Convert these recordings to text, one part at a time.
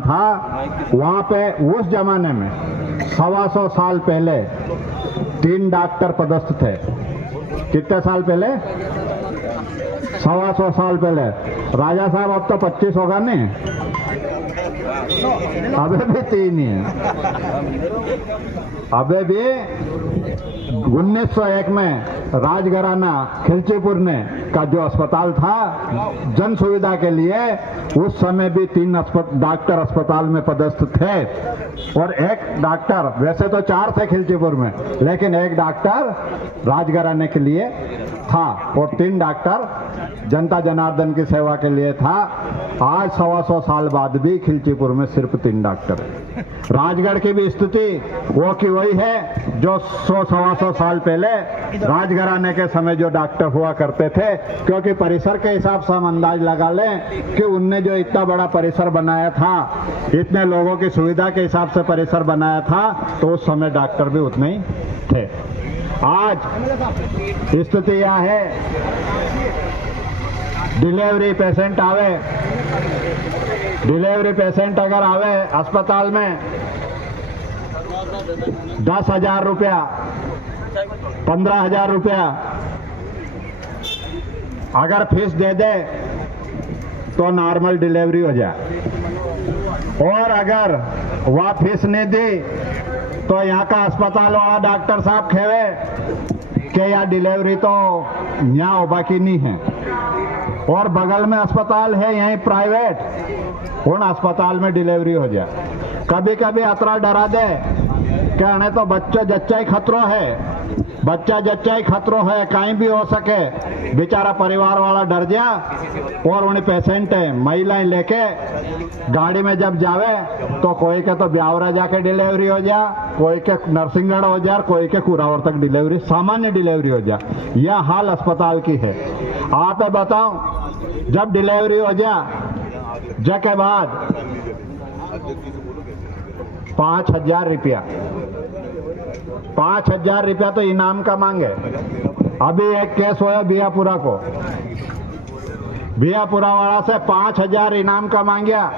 था वहाँ पे उस जमाने में 125 साल पहले 3 डॉक्टर पदस्थ थे। कितने साल पहले? 125 साल पहले। राजा साहब अब तो 25 होगा नहीं, अबे भी 3 ही है। अबे भी 1901 में राजघराना खिलचीपुर ने का जो अस्पताल था जन सुविधा के लिए, उस समय भी 3 डॉक्टर अस्पताल में पदस्थ थे। और एक डॉक्टर, वैसे तो 4 थे खिलचीपुर में, लेकिन एक डॉक्टर राजघराने के लिए था और 3 डॉक्टर जनता जनार्दन की सेवा के लिए था। आज 125 साल बाद भी खिलचीपुर में सिर्फ 3 डॉक्टर है। राजगढ़ की भी स्थिति वो की वही है जो 100-125 साल पहले राजघराने के समय जो डॉक्टर हुआ करते थे। क्योंकि परिसर के हिसाब से हम अंदाज लगा लें कि उनने जो इतना बड़ा परिसर बनाया था, इतने लोगों की सुविधा के हिसाब से परिसर बनाया था, तो उस समय डॉक्टर भी उतने ही थे। आज स्थिति यह है, डिलीवरी पेशेंट अगर आवे अस्पताल में 10,000 रुपया, 15,000 रुपया अगर फीस दे दे तो नॉर्मल डिलीवरी हो जाए, और अगर वह फीस नहीं दी तो यहाँ का अस्पताल वाला डॉक्टर साहब खेवे कि यह डिलीवरी तो यहाँ हो बाकी नहीं है, और बगल में अस्पताल है यहीं प्राइवेट, उन अस्पताल में डिलीवरी हो जाए। कभी कभी अतरा डरा दे कहने तो बच्चा जच्चा ही खतरो है, कहीं भी हो सके। बेचारा परिवार वाला डर जा, और उन्हें पेशेंट है महिलाएं लेके गाड़ी में जब जावे तो कोई के तो ब्यावरा जाके डिलीवरी हो जा, कोई के नरसिंहगढ़ हो जा, कोई के कुरावर तक डिलीवरी, सामान्य डिलीवरी हो जा। यह हाल अस्पताल की है। आप बताओ, जब डिलीवरी हो जा के बाद 5,000 रुपया तो इनाम का मांगे। अभी एक केस हुआ बियापुरा को, बियापुरा वाला से 5,000 इनाम का मांगया।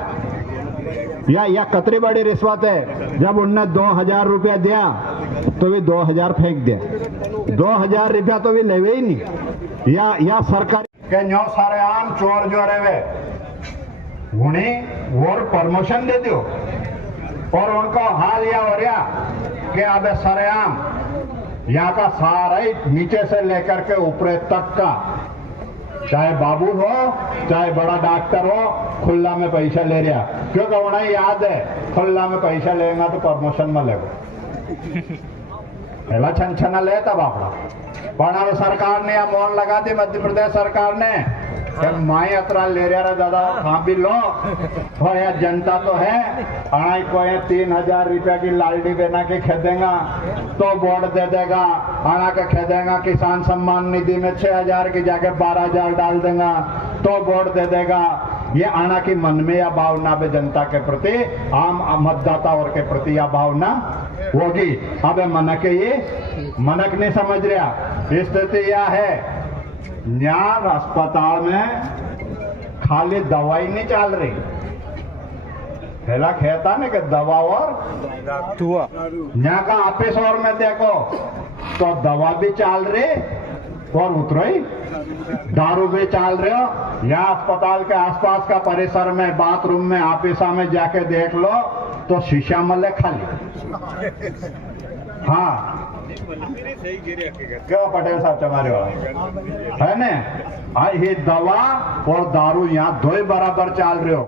या कतरी बड़ी रिश्वत है। जब उनने 2,000 रुपया दिया तो भी 2,000 फेंक दिया। 2,000 रुपया तो भी लेवे ही नहीं। या सरकार के न्यो सारे आम चोर जो रहे उन्हें और प्रमोशन दे दो, और उनको हाल यह हो रहा कि अब सरेआम यहाँ का सारा ही नीचे से लेकर के ऊपर तक का, चाहे बाबू हो चाहे बड़ा डॉक्टर हो, खुला में पैसा ले रहा। क्योंकि उन्हें याद है खुला में पैसा लेगा तो प्रमोशन में लेगा, पहला छन लेता बापड़ा। पर सरकार ने यह मोहर लगा दी, मध्य प्रदेश सरकार ने, माई अतरा ले रहा दादा खा भी लो, और यह जनता तो है अणाई को 3,000 रुपया की लालडी बना के खेदेगा तो वोट दे देगा, अणा का खेदेगा किसान सम्मान निधि में 6,000 की जगह 12,000 डाल देगा तो वोट दे देगा। ये अणा की मन में यह भावना भी जनता के प्रति, आम मतदाताओं के प्रति यह भावना होगी। अब मनक नहीं समझ रहा। स्थिति यह है, यहाँ अस्पताल में खाली दवाई नहीं चल रही, पहला कहता ना कि दवा और यहाँ का ऑफिस और में देखो तो दवा भी चल रही और उतरो ही दारू भी चल रहे हो। यहाँ अस्पताल के आसपास का परिसर में, बाथरूम में, ऑफिस में जाके देख लो तो शीशा मले खाली। हाँ क्यों पटेल साहब चमारे वाला है ना, ये दवा और दारू यहाँ 2 बराबर चल रहे हो।